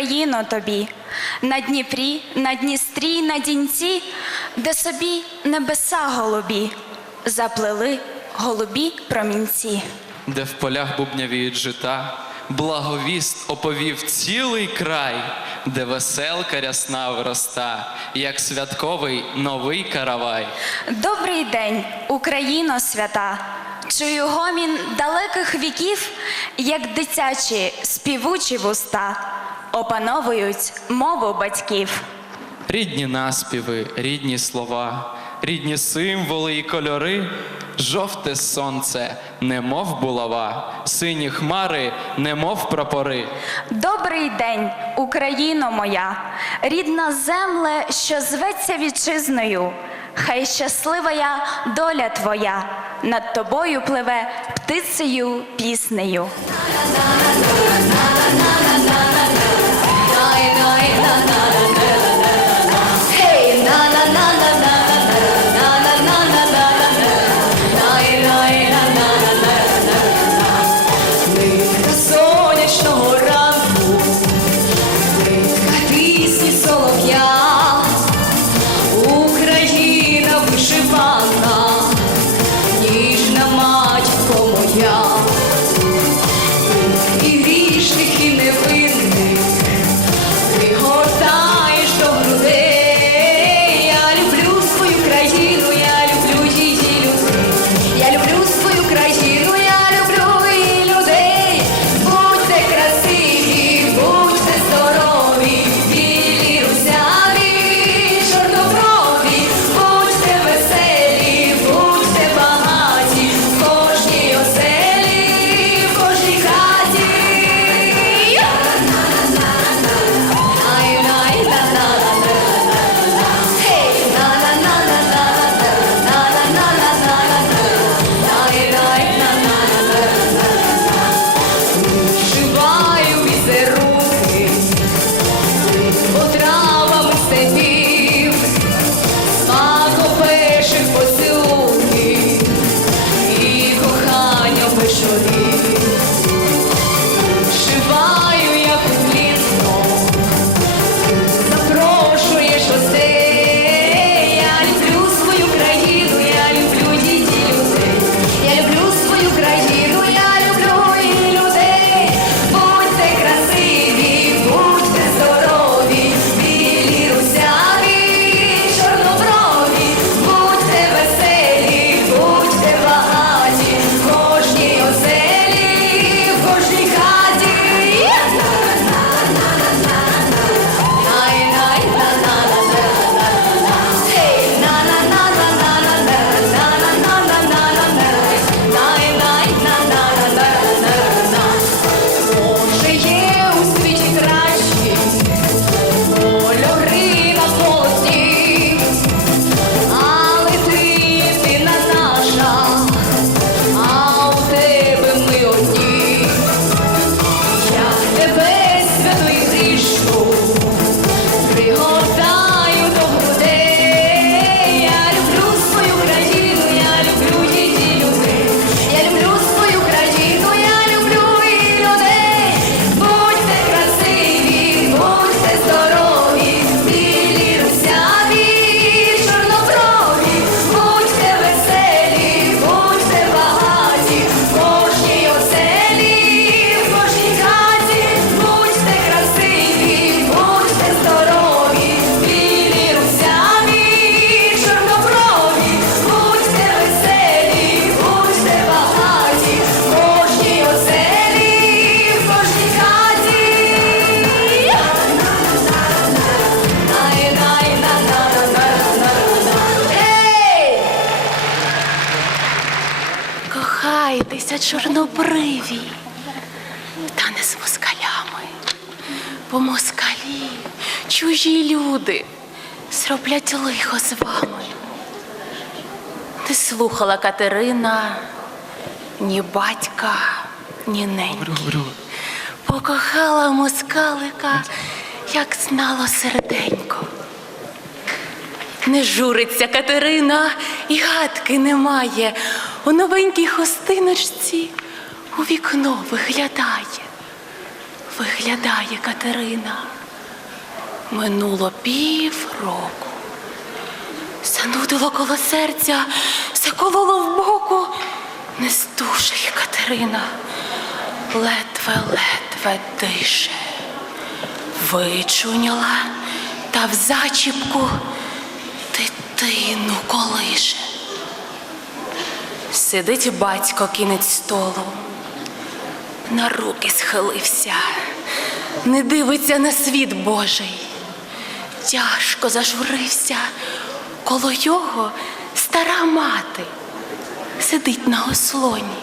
Україно тобі, на Дніпрі, на Дністрі, на Дінці, де собі небеса голубі, заплели голубі промінці. де в полях бубнявіють жита, благовіст оповів цілий край, де веселка рясна вироста, як святковий новий каравай. Добрий день, Україно свята, чую гомін далеких віків, як дитячі співучі вуста, опановують мову батьків. Рідні наспіви, рідні слова, рідні символи і кольори, жовте сонце, немов булава, сині хмари, немов прапори. Добрий день, Україно моя, рідна земле, що зветься вітчизною. Хай щаслива я доля твоя, над тобою пливе птицею піснею. na na na. Зроблять лихо з вами. Не слухала Катерина ні батька, ні неньки. Покохала москалика, як знало серденько. Не журиться Катерина, і гадки немає. У новенькій хустиночці у вікно виглядає. Виглядає. Катерина. Минуло півроку. Занудило коло серця, закололо в боку. Не здужає Катерина, ледве-ледве дише. Вичуняла та в зачіпку дитину колише. Сидить батько кінець столу, на руки схилився, не дивиться на світ Божий. Тяжко зажурився, коло його стара мати сидить на ослоні,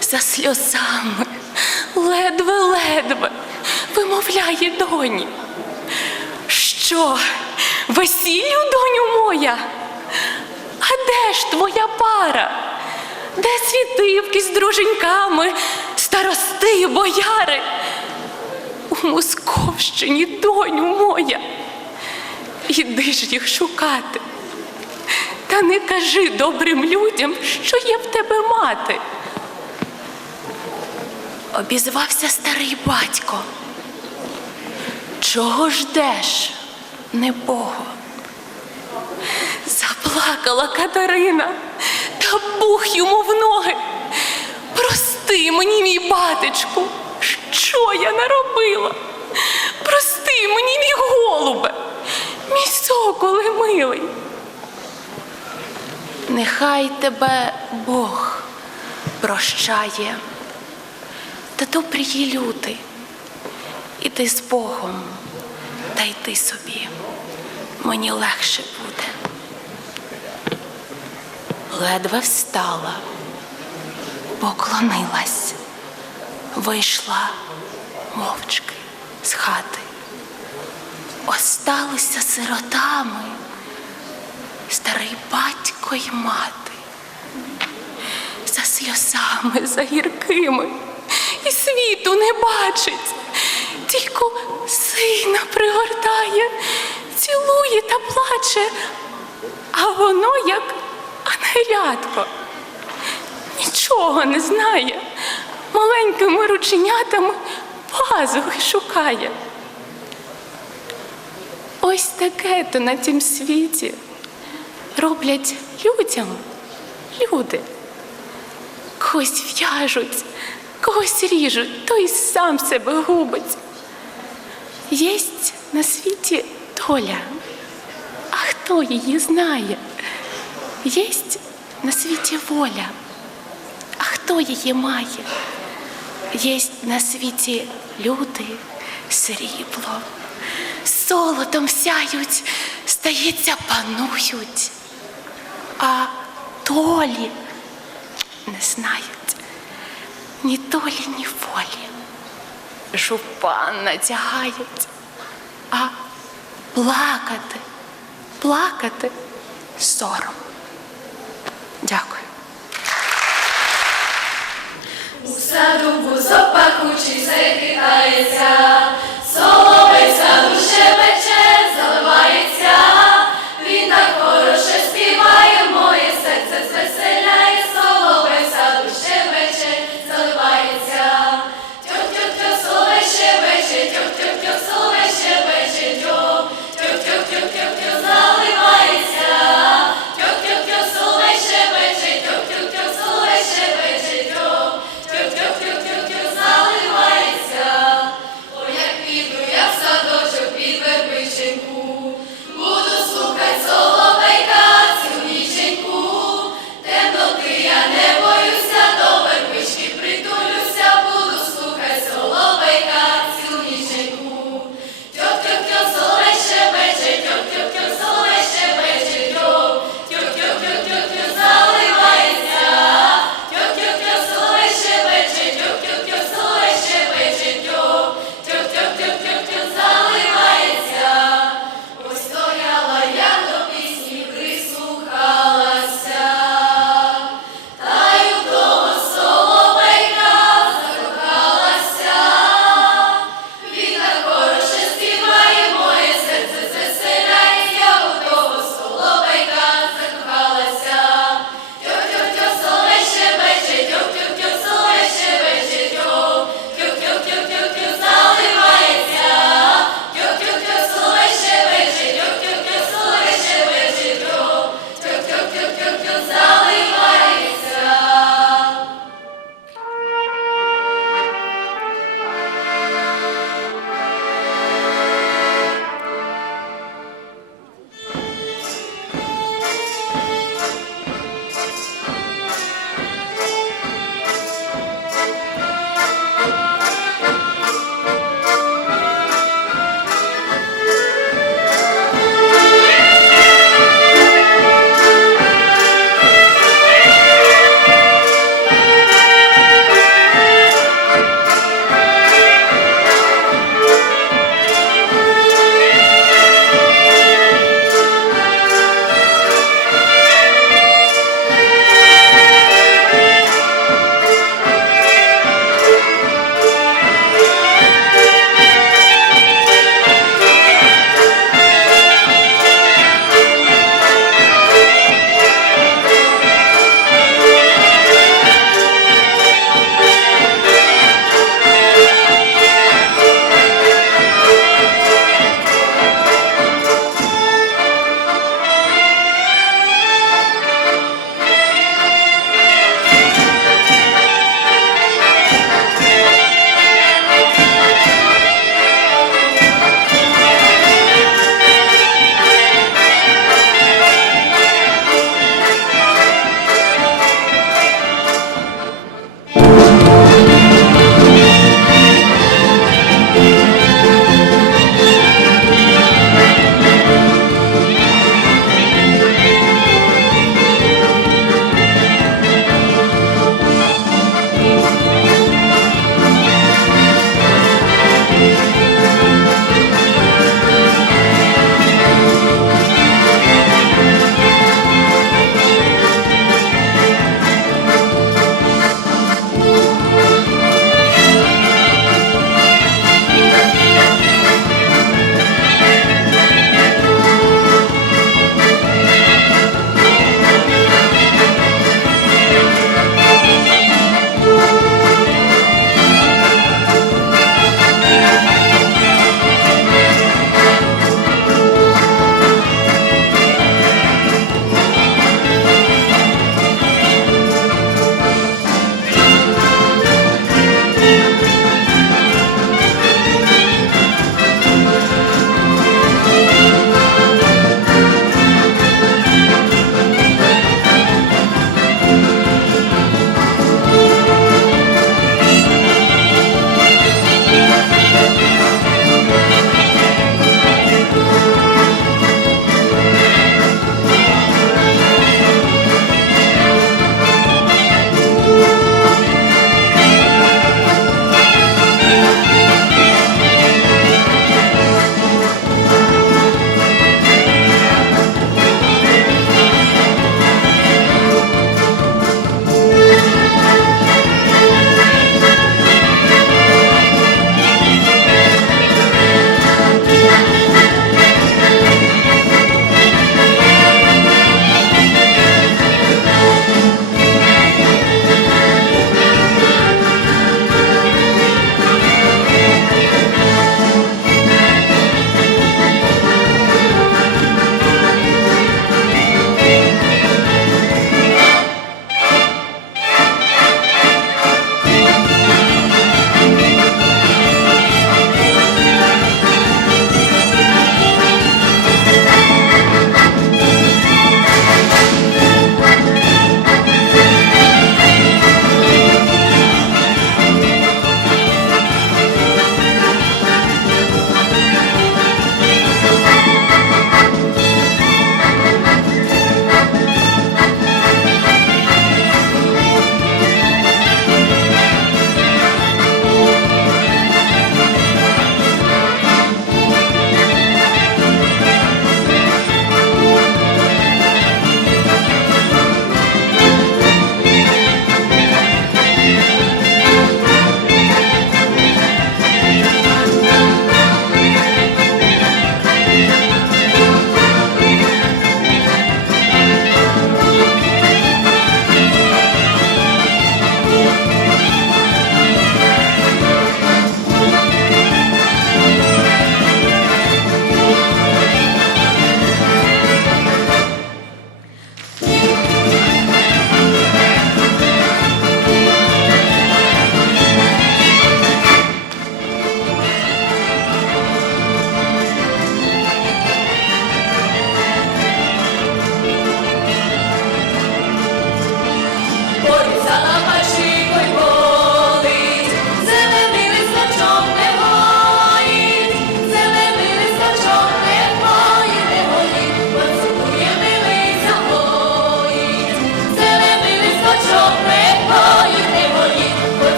за сльозами, ледве-ледве вимовляє доні. Що, весіллю, доню моя? А де ж твоя пара? Де світивки з друженьками, старости, бояри? У Московщині, доню моя. Іди ж їх шукати. Та не кажи добрим людям, що є в тебе мати. Обізвався старий батько. Чого ждеш, небого? Заплакала Катерина та бух йому в ноги. Прости мені, мій батечку, що я наробила? Прости мені, мій голубе, мій соколе милий. Нехай тебе Бог прощає, та добрі люди. Іди з Богом та йди собі, мені легше буде. Ледве встала, поклонилась, вийшла мовчки з хати. Осталися сиротами старий батько й мати. За сльозами, за гіркими, і світу не бачить, тільки сина пригортає, цілує та плаче, а воно як ангелятко. Нічого не знає, маленькими рученятами пазухи шукає. Ось таке то на цім світі роблять людям люди. Когось в'яжуть, когось ріжуть, той сам себе губить. Єсть на світі доля, а хто її знає? Єсть на світі воля, а хто її має? Єсть на світі люди, срібло, золотом сяють, стається, панують, а долі не знають ні долі, ні волі. Жупан надягають, а плакати, плакати сором. Дякую. У саду бузок пахучий захитається,